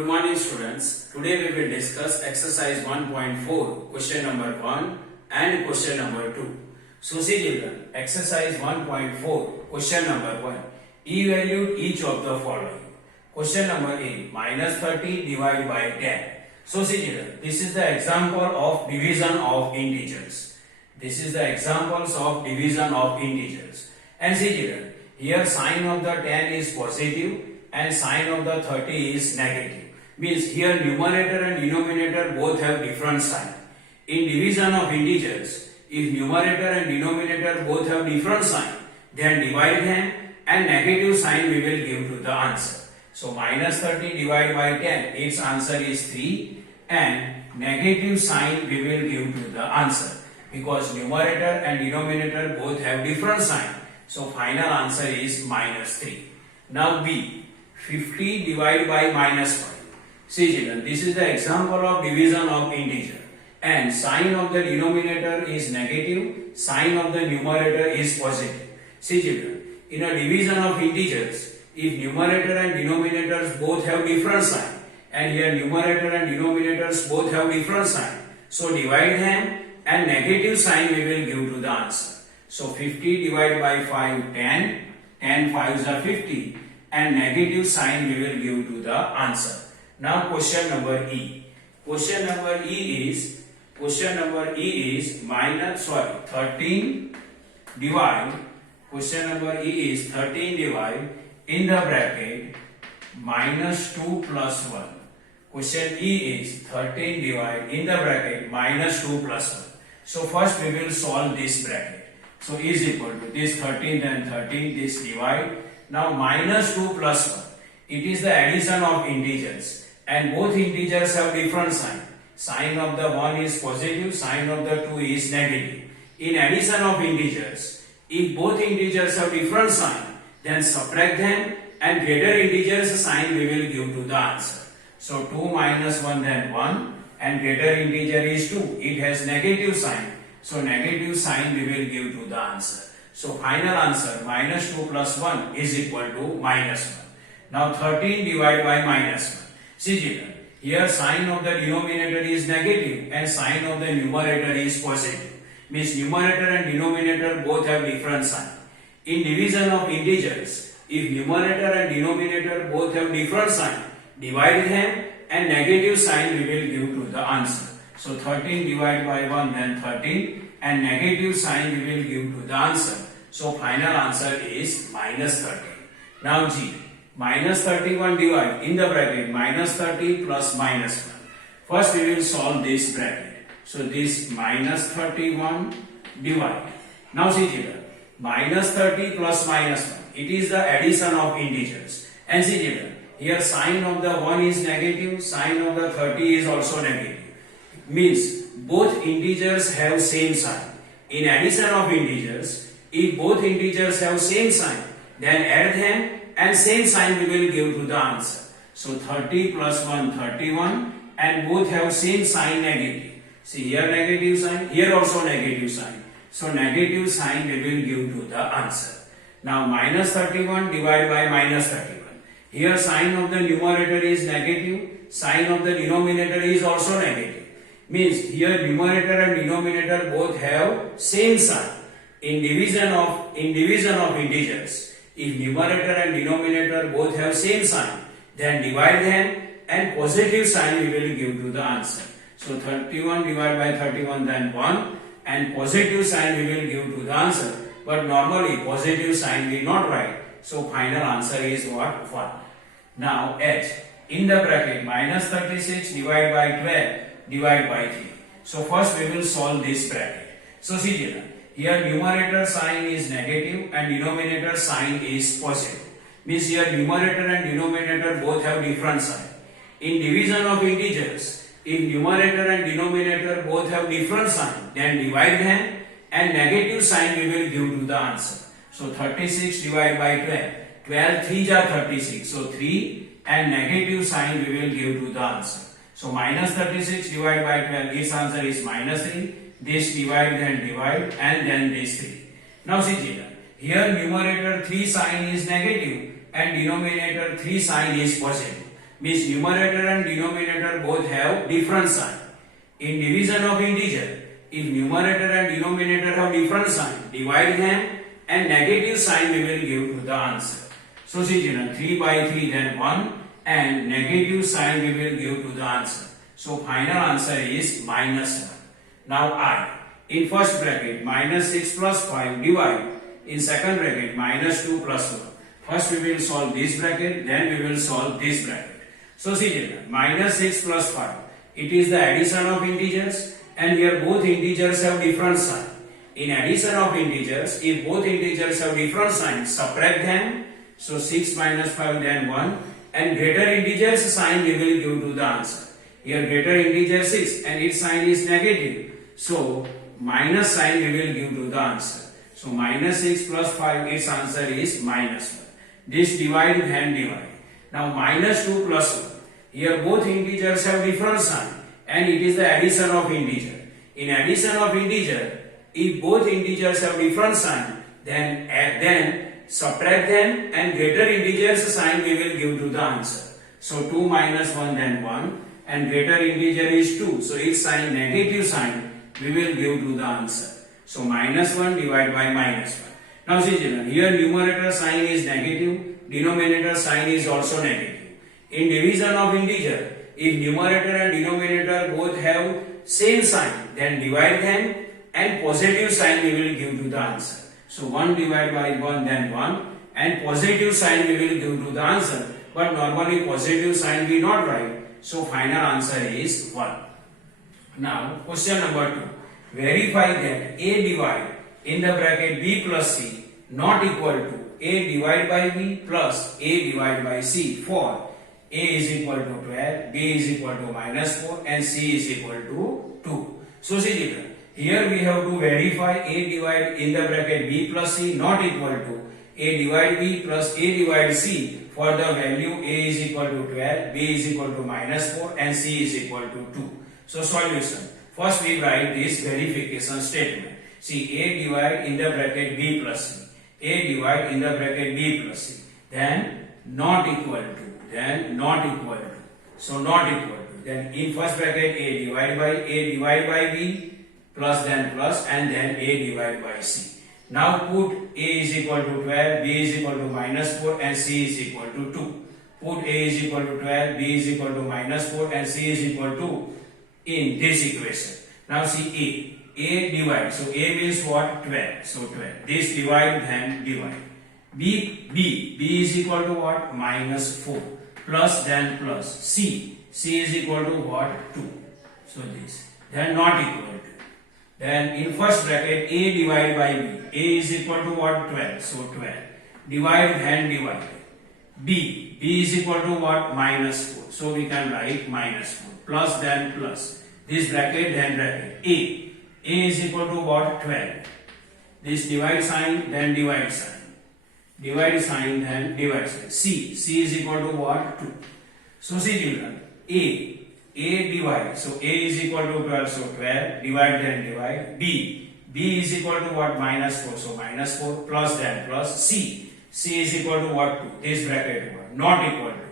Good morning students. Today we will discuss exercise 1.4 question number 1 and question number 2. So see children, exercise 1.4 question number 1. Evaluate each of the following. Question number A, minus 30 divided by 10. So see children, this is the example of division of integers. This is the examples of division of integers. And see children, here sign of the 10 is positive and sign of the 30 is negative. Means here numerator and denominator both have different sign. In division of integers, if numerator and denominator both have different sign, then divide them and negative sign we will give to the answer. So minus 30 divided by 10, its answer is 3 and negative sign we will give to the answer. Because numerator and denominator both have different sign. So final answer is minus 3. Now B, 50 divided by minus 5. See children, this is the example of division of integer. And sign of the denominator is negative, sign of the numerator is positive. See children, in a division of integers, if numerator and denominators both have different sign, and here numerator and denominators both have different sign, so divide them and negative sign we will give to the answer. So 50 divided by 5, 10, 10 5s are 50 and negative sign we will give to the answer. Now question number E. Question number E is 13 divide. Question number E is 13 divide in the bracket minus 2 plus 1. Question E is 13 divide in the bracket minus 2 plus 1. So first we will solve this bracket. So E is equal to this 13 and 13, this divide. Now minus 2 plus 1. It is the addition of integers. And both integers have different sign. Sign of the 1 is positive, sign of the 2 is negative. In addition of integers, if both integers have different sign, then subtract them and greater integers sign we will give to the answer. So 2 minus 1 then 1 and greater integer is 2. It has negative sign. So negative sign we will give to the answer. So final answer minus 2 plus 1 is equal to minus 1. Now 13 divided by minus 1. See children, here sign of the denominator is negative and sign of the numerator is positive. Means numerator and denominator both have different sign. In division of integers, if numerator and denominator both have different sign, divide them and negative sign we will give to the answer. So 13 divided by 1 then 13 and negative sign we will give to the answer. So final answer is minus 13. Now G. Minus 31 divide in the bracket minus 30 plus minus 1. First we will solve this bracket. So this minus 31 divide. Now see children, minus 30 plus minus 1. It is the addition of integers. And see children, here sign of the 1 is negative, sign of the 30 is also negative. Means both integers have same sign. In addition of integers, if both integers have same sign, then add them and same sign we will give to the answer. So 30 plus 1, 31 and both have same sign negative. See here negative sign, here also negative sign. So negative sign we will give to the answer. Now minus 31 divided by minus 31. Here sign of the numerator is negative, sign of the denominator is also negative. Means here numerator and denominator both have same sign. In division of integers, if numerator and denominator both have same sign, then divide them and positive sign we will give to the answer. So 31 divided by 31 then 1 and positive sign we will give to the answer. But normally positive sign we not write. So final answer is what? 1. Now H. In the bracket minus 36 divided by 12 divided by 3. So first we will solve this bracket. So see children. Here numerator sign is negative and denominator sign is positive. Means here numerator and denominator both have different sign. In division of integers, if numerator and denominator both have different sign, then divide them and negative sign we will give to the answer. So 36 divided by 12. 12 3s are 36. So 3 and negative sign we will give to the answer. So minus 36 divided by 12, its answer is minus 3. This divide and divide and then this 3. Now see children, here numerator 3 sign is negative and denominator 3 sign is positive. means numerator and denominator both have different sign. In division of integer, if numerator and denominator have different sign, divide them and negative sign we will give to the answer. So see children, 3 by 3 then 1 and negative sign we will give to the answer. So final answer is minus 1. Now I, in first bracket minus 6 plus 5 divide, in second bracket minus 2 plus 1. First we will solve this bracket, then we will solve this bracket. So see children, minus 6 plus 5, it is the addition of integers and here both integers have different sign. In addition of integers, if both integers have different signs, subtract them. So 6 minus 5 then 1 and greater integers sign we will give to the answer. Here greater integer 6 and its sign is negative. So minus sign we will give to the answer. So minus 6 plus 5, its answer is minus 1. This divide then divide. Now minus 2 plus 1. Here both integers have different sign and it is the addition of integer. In addition of integer, if both integers have different sign, then subtract them and greater integers sign we will give to the answer. So 2 minus 1 then 1 and greater integer is 2. So its sign negative sign we will give to the answer. So minus 1 divided by minus 1. Now see children, here numerator sign is negative, denominator sign is also negative. In division of integer, if numerator and denominator both have same sign, then divide them and positive sign we will give to the answer. So 1 divided by 1 then 1 and positive sign we will give to the answer. But normally positive sign we not write. So final answer is 1. Now question number 2. Verify that A divide in the bracket B plus C not equal to A divided by B plus A divided by C for A is equal to 12, B is equal to minus 4 and C is equal to 2. So see children, here we have to verify A divide in the bracket B plus C not equal to A divide B plus A divide C for the value A is equal to 12, B is equal to minus 4 and C is equal to 2. So solution. First we write this verification statement. See A divide in the bracket B plus C. A divide in the bracket B plus C. Then not equal to. Then not equal to. So not equal to. Then in first bracket A divide by B plus then plus and then A divide by C. Now put A is equal to 12, B is equal to minus 4 and C is equal to 2. Put A is equal to 12, B is equal to minus 4 and C is equal to in this equation. Now see A divide. So A means what? 12. So 12. This divide then divide. B is equal to what? Minus 4. Plus then plus. C is equal to what? 2. So this. Then not equal to. Then in first bracket A divided by B. A is equal to what? 12. So 12. Divide then divide. B is equal to what? Minus 4. So we can write minus 4. Plus then plus. This bracket then bracket. A is equal to what? 12. This divide sign then divide sign. Divide sign then divide sign. C is equal to what? 2. So see children, A divide. So A is equal to 12. So 12. Divide then divide. B is equal to what? Minus 4. So minus 4 plus then plus. C is equal to what? 2. This bracket what? Not equal to.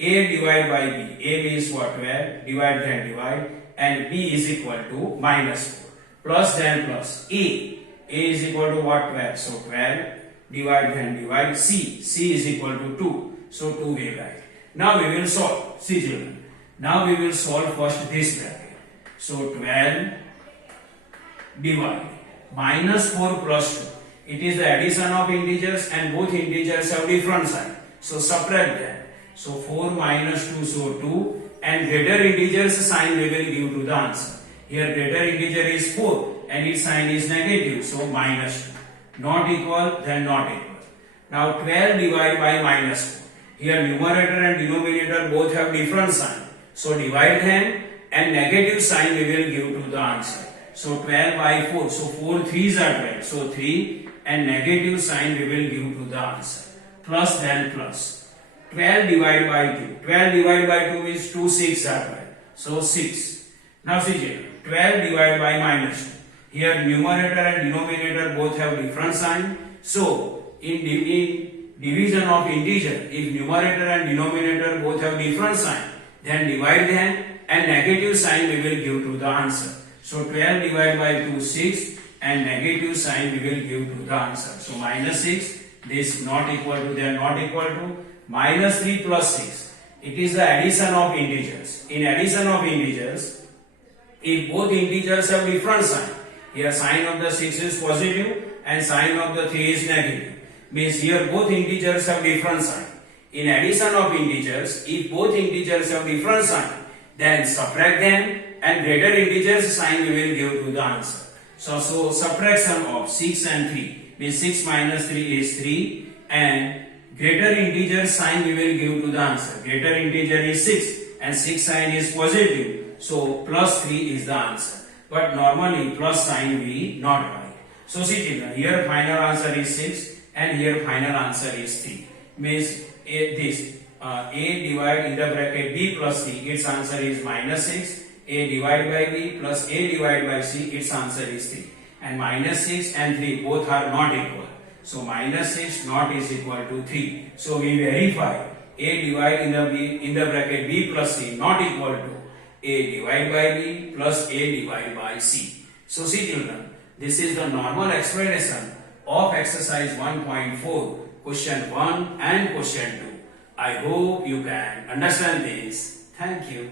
A divided by B. A means what? 12. Divide then divide. And B is equal to minus 4. Plus then plus. A is equal to what? 12. So 12. Divide then divide. C is equal to 2. So 2 we write. Now we will solve. See children. Now we will solve first this bracket. So 12 divide minus 4 plus 2. It is the addition of integers and both integers have different sign. So subtract them. So 4 minus 2 so 2 and greater integers sign we will give to the answer. Here greater integer is 4 and its sign is negative. So minus 2. Not equal, then not equal. Now 12 divided by minus 4. Here numerator and denominator both have different sign. So divide them and negative sign we will give to the answer. So 12 by 4. So 4 3s are 12. So 3 and negative sign we will give to the answer. Plus then plus. 12 divided by 2. 12 divided by 2 is 2 6 are 12. So 6. Now see here. 12 divided by minus 2. Here numerator and denominator both have different sign. So in division of integer. If numerator and denominator both have different sign, then divide them and negative sign we will give to the answer. So 12 divided by 2 6 and negative sign we will give to the answer. So minus 6, this not equal to, they are not equal to. Minus 3 plus 6, it is the addition of integers. In addition of integers, if both integers have different sign, here sign of the 6 is positive and sign of the 3 is negative, means here both integers have different sign. In addition of integers, if both integers have different sign, then subtract them and greater integers sign we will give to the answer. So subtraction of 6 and 3 means 6 minus 3 is 3 and greater integer sign we will give to the answer. Greater integer is 6 and 6 sign is positive, so plus 3 is the answer. But normally plus sign we not write. So see children, here final answer is 6 and here final answer is 3. Means a divide in the bracket b plus c, its answer is minus 6. A divided by b plus a divided by c, its answer is 3. And minus 6 and 3 both are not equal. So minus 6 not is equal to 3. So we verify a divide in the bracket b plus c not equal to a divided by b plus a divided by c. So see children, this is the normal explanation of exercise 1.4, question 1 and question 2. I hope you can understand this. Thank you.